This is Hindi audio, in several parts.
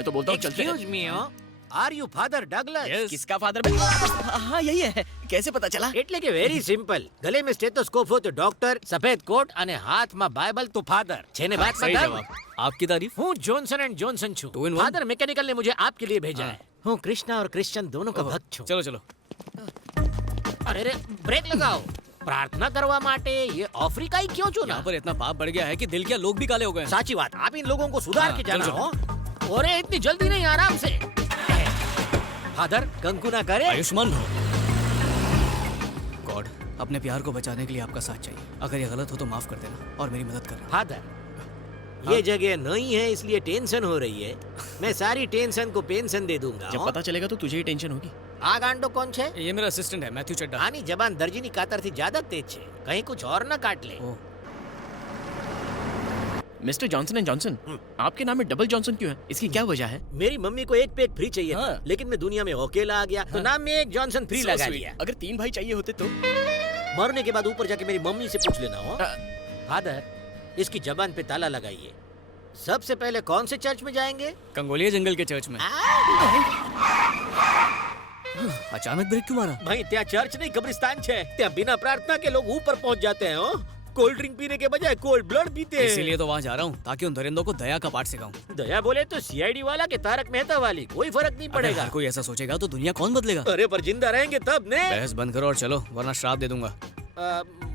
मैं तो बोलता हूँ चलते हैं। Excuse me, are you Father Douglas? किसका फादर? हाँ यही है। कैसे पता चला? એટલે કે વેરી સિમ્પલ. ગલે में स्टेथोस्कोप हो तो डॉक्टर, सफेद कोट અને હાથમાં બાઇબલ તો ફાધર. છે ને बात सही में जवाब। आपकी तारीफ? हूँ जॉनसन एंड जॉनसन छू. Two in one? Father mechanical ने मुझे आपके लिए भेजा हाँ। है. हूँ कृष्णा और क्रिश्चियन दोनों का भक्त छूं. चलो चलो। अरे रे ब्रेक लगाओ. प्रार्थना करवा माटे ये अफ्रीकाई क्यों चुना? यहाँ पर इतना पाप बढ़ गया है कि दिल क्या लोग भी काले हो गए हैं। साची बात. आप इन लोगों को सुधार हाँ, के जाना चलो, हो. अरे इतनी जल्दी नहीं, आराम से. फादर कंकु ना करे. आयुष्मान भव। गॉड, अपने प्यार को बचाने के लिए आपका साथ चाहिए। अगर ये गलत हो तो माफ कर देना और मेरी मदद करना। फादर ये जगह नहीं है इसलिए टेंशन हो रही है. मैं सारी टेंशन को पेंशन दे दूंगा. जब पता चलेगा तो तुझे ही टेंशन होगी। आ गांडो कौन छे? ये मेरा असिस्टेंट है, मैथ्यू चड्डा। आनी जबान दर्जी नी कातर थी ज्यादा तेज छे. कहीं कुछ और ना काट ले. ओह। मिस्टर जॉनसन एंड जॉनसन, आपके नाम में डबल जॉनसन क्यों है? इसकी क्या वजह है? मेरी मम्मी को एक पैक फ्री चाहिए था, हाँ। लेकिन मैं दुनिया में अकेला आ गया तो नाम में एक जॉनसन फ्री So लगा sweet। दिया. अगर 3 भाई चाहिए होते तो? मरने के बाद ऊपर जाके मेरी मम्मी से पूछ लेना हो. फादर इसकी जबान पे ताला लगाइए. सबसे पहले कौन से चर्च में जाएंगे? कंगोलिया जंगल के चर्च में। अचानक ब्रेक क्यों मारा? भाई त्या चर्च नहीं कब्रिस्तान छे. त्या बिना प्रार्थना के लोग ऊपर पहुंच जाते हैं. हो कोल्ड ड्रिंक पीने के बजाय कोल्ड ब्लड पीते हैं. इसीलिए तो वहाँ जा रहा हूँ ताकि उन दरिंदों को दया का पाठ सिखाऊं। दया बोले तो सीआईडी वाला के तारक मेहता वाली कोई फर्क नहीं अगर पड़ेगा. हर कोई ऐसा सोचेगा तो दुनिया कौन बदलेगा? अरे पर जिंदा रहेंगे तब ने. बहस बंद करो और चलो, वरना श्राप दे दूंगा।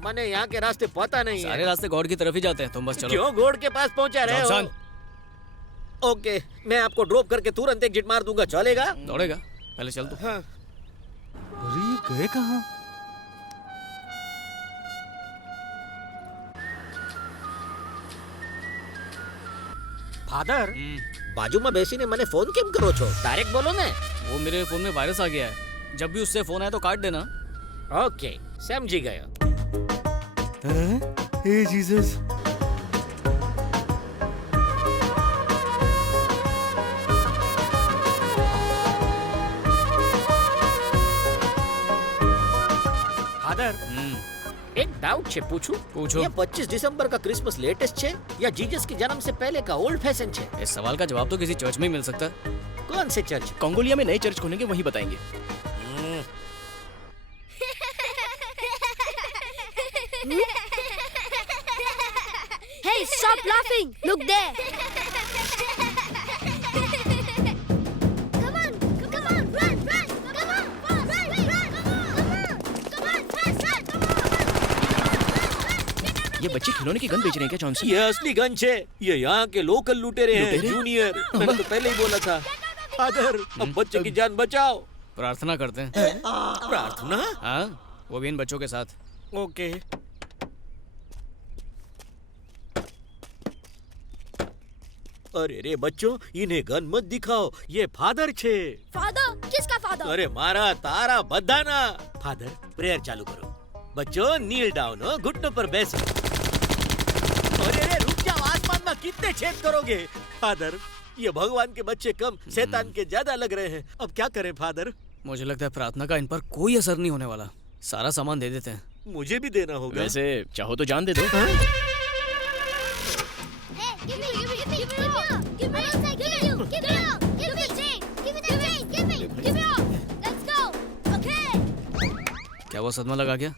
मैंने यहाँ के रास्ते पता नहीं सारे है. रास्ते गॉड की तरफ ही जाते हैं, तुम बस चलो। क्यों गोड के पास पहुँचा रहे हो? जॉनसन। ओके मैं आपको ड्रॉप करके तुरंत एग्जिट मार दूंगा. चलेगा? दौड़ेगा? पहले चल तू। हाँ. अरे ये गए कहाँ? फादर બાજુમાં બેસીને મને ફોન કેમ કરો છો? ડાયરેક્ટ બોલો ને. वो मेरे फोन में वायरस आ गया है, जब भी उससे फोन आए तो काट देना। ઓકે સમજી ગયો. हे जीसस। फादर एक डाउट છે પૂછું? पूछो। ये 25 दिसंबर का क्रिसमस लेटेस्ट છે या जीसस के जन्म से पहले का ओल्ड फैशन છે? इस सवाल का जवाब तो किसी चर्च में ही मिल सकता है। कौन से चर्च? कंगोलिया में नए चर्च खोलेंगे, वहीं बताएंगे। Hey, stop laughing! Look there! Come on! Come on! Run! Run! Come on! Fast! Run! Run! Come on! Fast! Run! ये बच्चे खिलौने की गन बेच रहे हैं क्या जॉनसन? ये असली गन है. ये यहाँ के लोकल लुटेरे हैं. लुटेरे? जूनियर मैंने तो पहले ही बोला था. फादर अब बच्चे की जान बचाओ. प्रार्थना करते हैं। प्रार्थना? हाँ, वो भी इन बच्चों के साथ। ओके. अरे रे बच्चों इन्हें गन मत दिखाओ. ये फादर छे. Father? किसका father? अरे मारा तारा बधाना. फादर प्रेयर चालू करो. बच्चों नील डाउन हो, घुटनों पर बैसो. अरे रे रुक जाओ. आसमान में कितने छेद करोगे? फादर ये भगवान के बच्चे कम शैतान के ज्यादा लग रहे हैं. अब क्या करें फादर? मुझे लगता है प्रार्थना का इन पर कोई असर नहीं होने वाला। सारा सामान दे देते हैं। मुझे भी देना होगा. वैसे चाहो तो जान दे दो। Hey, give me! Give me! Give me! Give me! Give me! Give me! Give me the chain! Give me the chain! Give me! Give me all! Let's go! Okay! क्या वो सदमा लगा क्या?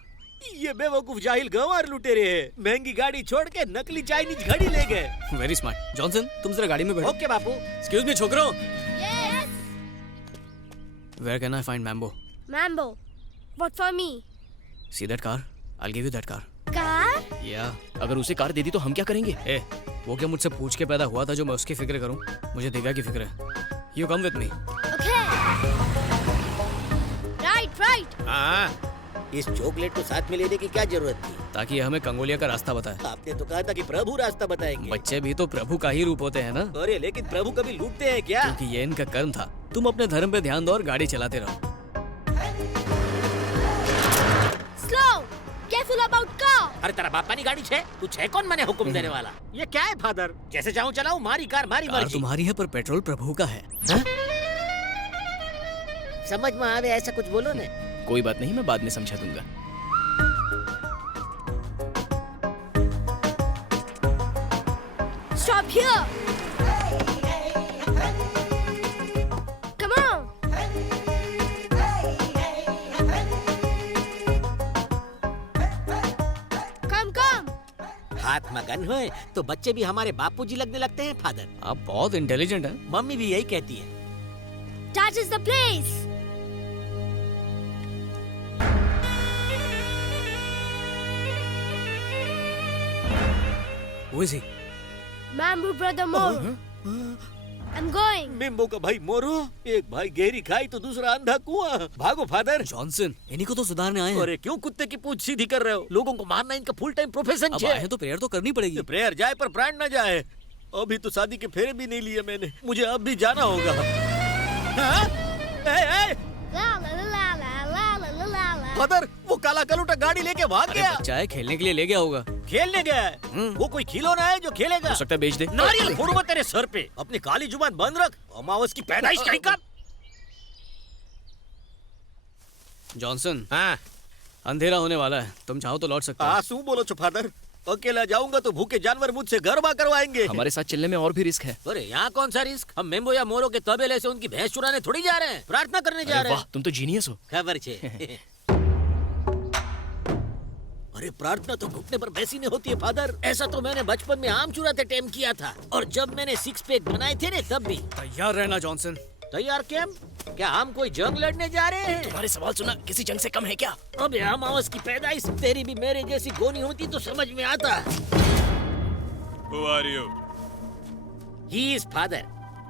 ये बेवकूफ जाहिल गंवार लुटेरे हैं. महंगी गाड़ी छोड़ के नकली चाइनीज घड़ी ले गए. Very smart. जॉनसन तुम जरा गाड़ी में बैठो। ओके बापू. एक्सक्यूज मी छोकरो। Yes! Where can I find Mambo? Mambo. What for me? See that car? I give you that car. Car? या अगर उसे कार दे दी तो हम क्या करेंगे? ए, वो क्या मुझसे पूछ के पैदा हुआ था जो मैं उसकी फिक्र करूं? मुझे दिव्या की फिक्र है। You come with me. Okay. Right. हाँ इस चॉकलेट को साथ में लेने की क्या जरूरत थी? ताकि ये हमें कंगोलिया का रास्ता बताए। आपने तो कहा था कि प्रभु रास्ता बताएंगे. बच्चे भी तो प्रभु का ही रूप होते हैं ना? अरे लेकिन प्रभु कभी लूटते हैं क्या? क्योंकि ये इनका कर्म था। तुम अपने धर्म पे ध्यान दो और गाड़ी चलाते रहो। Slow. Careful about car. अरे तेरा बापा की गाड़ी छे. तू छे कौन मने हुक्म देने वाला? ये क्या है फादर? जैसे चाहूं चलाऊं. मारी कार मारी कार मर्जी. तुम्हारी है पर पेट्रोल प्रभु का है। समझ में आवे ऐसा कुछ बोलो ने. कोई बात नहीं, मैं बाद में समझा दूंगा। Stop here. हाथ में गन होए तो बच्चे भी हमारे बापूजी लगने लगते हैं फादर। आप बहुत इंटेलिजेंट हैं। मम्मी भी यही कहती है। That is the place. Who is he? Mambu brother Moro. I'm going. मिम्बो का भाई मोरो, एक भाई गहरी खाई तो दूसरा अंधा कुआं। भागो फादर। जॉनसन, इन्हीं को तो सुधारने आए हैं। अरे क्यों कुत्ते की पूंछ सीधी कर रहे हो? लोगों को मारना इनका फुल टाइम प्रोफेशन अब है। आए हैं तो प्रेयर तो करनी पड़ेगी। प्रेयर जाए पर प्राण न जाए। अभी तो शादी के फेरे भी नहीं लिए मैंने, मुझे अब भी जाना होगा। हाँ? ए, La la la la la la la la la. Father, वो काला कलूटा गाड़ी लेके भाग अरे गया। बच्चा है, खेलने के लिए ले गया होगा। खेलने गया है। वो कोई खिलौना है जो खेलेगा? हो सकता है बेच दे। नारियल फोड़ूंगा तेरे सर पे। अपनी काली जुबान बंद रख। अमावस की पैदाइश कहीं का। जॉनसन, हाँ, अंधेरा होने वाला है, तुम चाहो तो लौट सकते हो। आंसू बोलो छो फादर। अकेला जाऊंगा तो भूखे जानवर मुझसे गरबा करवाएंगे। हमारे साथ चलने में और भी रिस्क है। अरे यहाँ कौन सा रिस्क? हम मेम्बो या मोरो के तबेले से उनकी भैंस चुराने थोड़ी जा रहे हैं, प्रार्थना करने जा अरे रहे वाह, हैं। तुम तो जीनियस हो। खबर छे। अरे प्रार्थना तो घुटने पर बैसी नहीं होती है फादर। ऐसा तो मैंने बचपन में आम चुराते टाइम किया था, और जब मैंने 6 पैक बनाए थे ना तब भी। तैयार रहना जॉनसन। तैयार कैम? क्या हम कोई जंग लड़ने जा रहे हैं? तुम्हारे सवाल सुना किसी जंग से कम है क्या? अबे अमावस की पैदाइश तेरी भी मेरे जैसी गोनी होती तो समझ में आता। Who are you? He is father.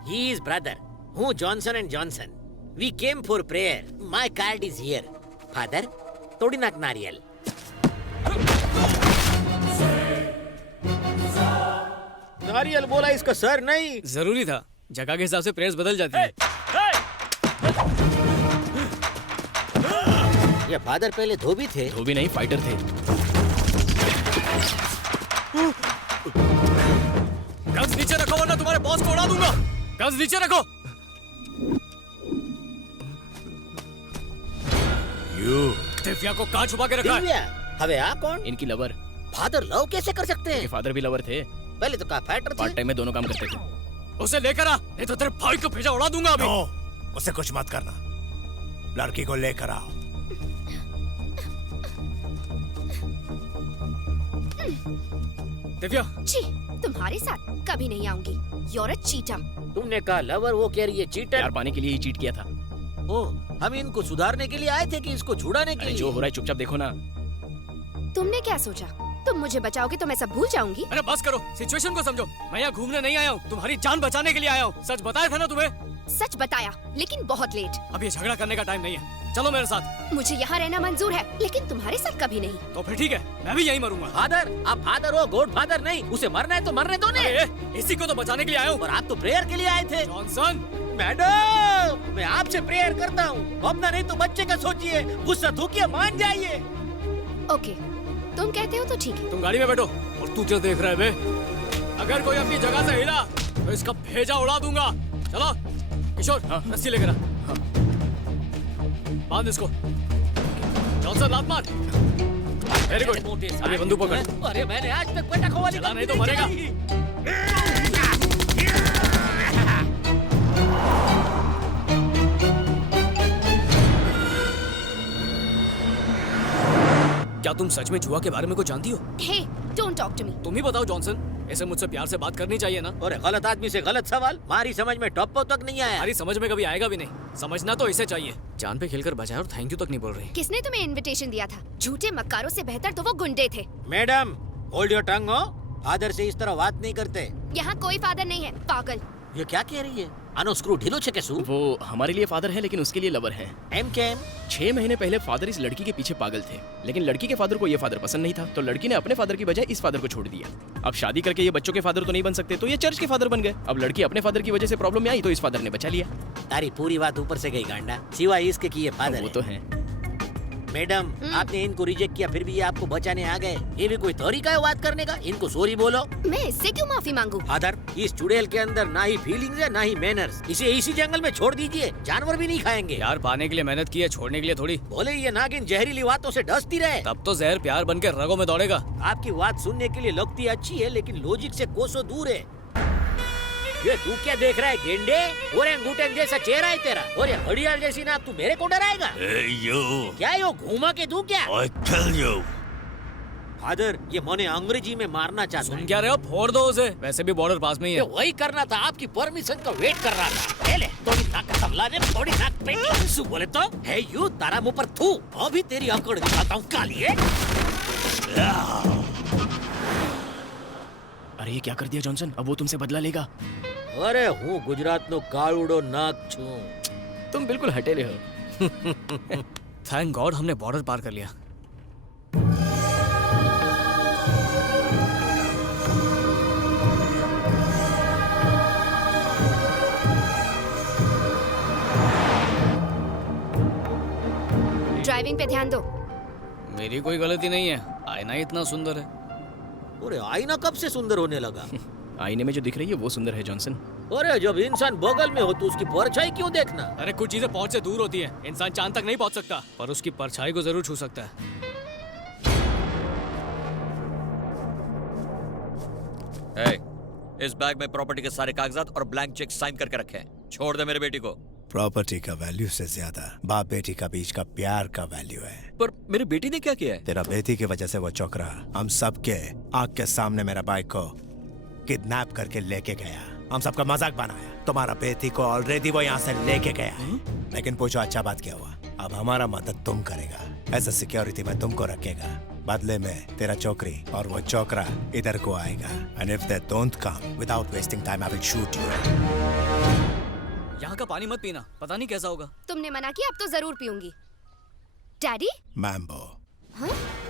He is brother. हूँ Johnson and Johnson. We came for prayer. My card is here. Father, तोड़ी नाक नारियल. नारियल बोला, इसका सर नहीं। जरूरी था, जगह के हिसाब से प्रेयर्स बदल जाती है। ये फादर पहले धोबी थे। धोबी नहीं, फाइटर थे। गन्स नीचे रखो वरना तुम्हारे बॉस को उड़ा दूंगा। गन्स नीचे रखो। दिव्या को कहाँ छुपा के रखा है? दिव्या? हवे आ कौन? इनकी लवर। फादर लव कैसे कर सकते इनके हैं? फादर भी लवर थे। पहले तो कहा फाइटर पार्ट थे। टाइम में दोनों काम करते थे। उसे लेकर आ, नहीं तो तेरे भाई को भेजा उड़ा दूंगा अभी। नो, उसे कुछ मत करना। लड़की को लेकर आओ। दिव्या, छी, तुम्हारे साथ कभी नहीं आऊंगी। You're a cheater. तुमने कहा लवर, वो कह रही है चीटर। प्यार पाने के लिए ही चीट किया था। ओ, हम इनको सुधारने के लिए आए थे कि इसको छुड़ाने के अरे लिए? जो हो रहा है चुपचाप देखो ना। तुमने क्या सोचा? तुम मुझे बचाओगे तो मैं सब भूल जाऊंगी? अरे बस करो, सिचुएशन को समझो। मैं यहाँ घूमने नहीं आया हूँ, तुम्हारी जान बचाने के लिए आया हूँ। सच बताया था ना तुम्हें? सच बताया, लेकिन बहुत लेट। अब ये झगड़ा करने का टाइम नहीं है, चलो मेरे साथ। मुझे यहाँ रहना मंजूर है, लेकिन तुम्हारे साथ कभी नहीं। तो फिर ठीक है, मैं भी यहीं मरूंगा। फादर, आप फादर हो, गॉड फादर नहीं। उसे मरना है तो मरने दो ने। अरे, इसी को तो बचाने के लिए आया हूँ। और आप तो प्रेयर के लिए आए थे। जॉनसन, मैडम, मैं आपसे प्रेयर करता हूँ। अपना नहीं तो बच्चे का सोचिए। गुस्सा थूकिए, मान जाइए। ओके, तुम कहते हो तो ठीक है। तुम गाड़ी में बैठो। और तू क्या देख रहा है बे? अगर कोई अपनी जगह से हिला तो इसका भेजा उड़ा दूंगा। चलो किशोर, रस्सी लेकर आ। बांध इसको। जॉनसन, लात मार। Very good. अभी बंदूक पकड़। अरे मैंने आज तक पटाखों वाली चला नहीं तो बंदूक मरेगा। चलाई। क्या तुम सच में जुआ के बारे में कुछ जानती हो? हे, डोंट टॉक टू मी। तुम ही बताओ जॉनसन, ऐसे मुझसे प्यार से बात करनी चाहिए ना। अरे गलत आदमी से गलत सवाल। हमारी समझ में टॉप तक नहीं आया। हमारी समझ में कभी आएगा भी नहीं। समझना तो इसे चाहिए। जान पे खेलकर बचाया और थैंक यू तक नहीं बोल रही। किसने तुम्हें इनविटेशन दिया था? झूठे मक्कारों से बेहतर तो वो गुंडे थे। मैडम, होल्ड योर टंग हो। फादर से इस तरह बात नहीं करते। यहाँ कोई फादर नहीं है, पागल। ये क्या कह रही है? आनो स्क्रू ढीलो छे केसु। वो हमारे लिए फादर है लेकिन उसके लिए लवर है। एम के एम। 6 महीने पहले फादर इस लड़की के पीछे पागल थे, लेकिन लड़की के फादर को ये फादर पसंद नहीं था, तो लड़की ने अपने फादर की बजाय इस फादर को छोड़ दिया। अब शादी करके ये बच्चों के फादर तो नहीं बन सकते, तो ये चर्च के फादर बन गए। अब लड़की अपने फादर की वजह से प्रॉब्लम में आई तो इस फादर ने बचा लिया। तारी पूरी बात ऊपर से गई गांडा, सिवाय इसके कि ये फादर वो है। तो है। मैडम, आपने इनको रिजेक्ट किया फिर भी ये आपको बचाने आ गए। ये भी कोई तरीका है बात करने का? इनको सॉरी बोलो। मैं इससे क्यों माफी मांगू? फादर, इस चुड़ैल के अंदर ना ही फीलिंग्स है ना ही मैनर्स। इसे इसी जंगल में छोड़ दीजिए, जानवर भी नहीं खाएंगे। प्यार पाने के लिए मेहनत की है, छोड़ने के लिए थोड़ी। बोले ये नागिन जहरीली बातों से डसती रहे। तब तो जहर प्यार बन के रगों में दौड़ेगा। आपकी बात सुनने के लिए लगती अच्छी है, लेकिन लॉजिक से कोसों दूर है। ये तू क्या देख रहा है गेंडे? ओरेंगुटन जैसा चेहरा है तेरा, और ये घड़ियाल जैसी नाक, तू मेरे को डराएगा? Hey, you! क्या यो घूमा के तू क्या? I kill you! फादर ये मोने अंग्रेजी में मारना चाहता सुन है। क्या रहे हो? फोड़ दो उसे, वैसे भी बॉर्डर पास में ही ये है। वही करना था, आपकी परमिशन का वेट कर रहा था। ले थोड़ी नाक का तबला ने थोड़ी नाक पे आंसू बोले तो है यू तारा मुंह पर थू। अभी तेरी अकड़ दिखाता हूँ कालिए। अरे ये क्या कर दिया जॉनसन? अब वो तुमसे बदला लेगा। अरे हूँ गुजरात नो काळुडो नाक छू। तुम बिल्कुल हटेले हो। थैंक गॉड हमने बॉर्डर पार कर लिया। ड्राइविंग पे ध्यान दो। मेरी कोई गलती नहीं है, आईना ही इतना सुंदर है। अरे आईना कब से सुंदर होने लगा? आईने में जो दिख रही है वो सुंदर है जॉनसन। अरे जब इंसान बगल में हो तो उसकी परछाई क्यों देखना? अरे कुछ चीजें पहुंच से दूर होती हैं। इंसान चांद तक नहीं पहुंच सकता, पर उसकी परछाई को जरूर छू सकता है। इस बैग में प्रॉपर्टी के सारे कागजात और ब्लैंक चेक साइन करके रखे हैं। छोड़ दे मेरे बेटी को। प्रॉपर्टी का वैल्यू से ज्यादा बाप बेटी का बीच का प्यार का वैल्यू है। पर मेरी बेटी ने क्या किया है? तेरा बेटी की वजह से वो चौकरा हम सबके आंख के सामने मेरा बाइक को किडनैप करके लेके गया। हम सबका मजाक बनाया। तुम्हारा बेटी को ऑलरेडी वो यहाँ से लेके गया है। लेकिन पूछो अच्छा बात क्या हुआ? अब हमारा मदद तुम करेगा। एज अ सिक्योरिटी में तुमको रखेगा। बदले में तेरा चौकरी और वो चौकरा इधर को आएगा। And if they don't come without wasting time I will shoot you. यहाँ का पानी मत पीना, पता नहीं कैसा होगा। तुमने मना किया, अब तो जरूर पीऊंगी। डैडी? मैम्बो,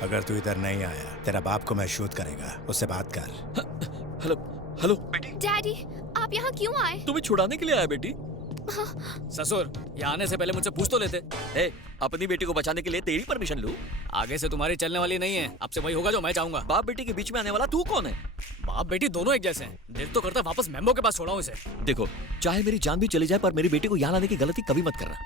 अगर तू इधर नहीं आया तेरा बाप को मैं शूट करेगा। उससे बात कर। हेलो हेलो डैडी, आप यहाँ क्यों आए? तुम्हें छुड़ाने के लिए आया बेटी? ससुर, यहाँ आने से पहले मुझसे पूछ तो लेते। ए, अपनी बेटी को बचाने के लिए तेरी परमिशन लूं? आगे से तुम्हारी चलने वाली नहीं है। अब से वही होगा जो मैं चाहूंगा। बाप बेटी के बीच में आने वाला तू कौन है? बाप बेटी दोनों एक जैसे हैं। दिल तो करता है वापस मैम्बो के पास छोड़ाऊं इसे। देखो, चाहे मेरी जान भी चली जाए पर मेरी बेटी को यहाँ लाने की गलती कभी मत करना।